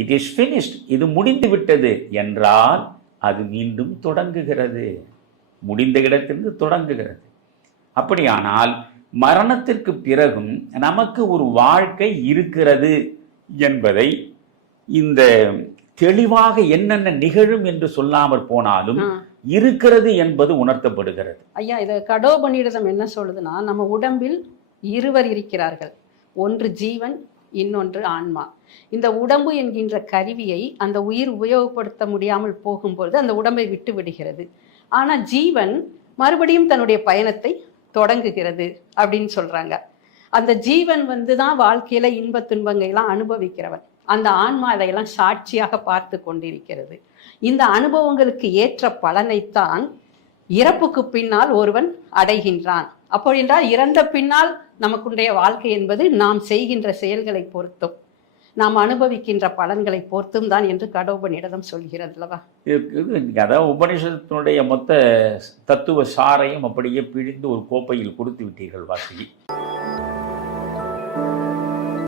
It is finished. இது முடிந்து விட்டது என்றால் அது மீண்டும் தொடங்குகிறது. முடிந்த இடத்திலிருந்து தொடங்குகிறது. அப்படியானால் மரணத்திற்கு பிறகும் நமக்கு ஒரு வாழ்க்கை இருக்கிறது என்பதை இந்த தெளிவாக என்னென்ன நிகழும் என்று சொல்லாமல் போனாலும். இருக்கிறது என்பது உணர்த்தப்படுகிறது. ஐயா இது கடோபனிடம் என்ன சொல்லுதுன்னா நம்ம உடம்பில் இருவர் இருக்கிறார்கள். ஒன்று ஜீவன் இன்னொன்று ஆன்மா. இந்த உடம்பு என்கின்ற கருவியை அந்த உயிர் உபயோகப்படுத்த முடியாமல் போகும்பொழுது அந்த உடம்பை விட்டு விடுகிறது. ஆனால் ஜீவன் மறுபடியும் தன்னுடைய பயணத்தை தொடங்குகிறது அப்படின்னு சொல்றாங்க. அந்த ஜீவன் வந்து தான் வாழ்க்கையில இன்ப துன்பங்களை எல்லாம் அனுபவிக்கிறவன். அந்த ஆன்மா அதையெல்லாம் சாட்சியாக பார்த்து கொண்டிருக்கிறது. இந்த அனுபவங்களுக்கு ஏற்ற பலனைத்தான் இறப்புக்கு பின்னால் ஒருவன் அடைகின்றான். அப்போ என்றால் இறந்த பின்னால் நமக்குடைய வாழ்க்கை என்பது நாம் செய்கின்ற செயல்களை பொறுத்தும் நாம் அனுபவிக்கின்ற பலன்களை பொறுத்தும் தான் என்று கடோபனிடம் சொல்கிறது அல்லவா? இது அதாவது உபனிஷத்தினுடைய மொத்த தத்துவ சாரையும் அப்படியே பிழிந்து ஒரு கோப்பையில் கொடுத்து விட்டீர்கள் வாசி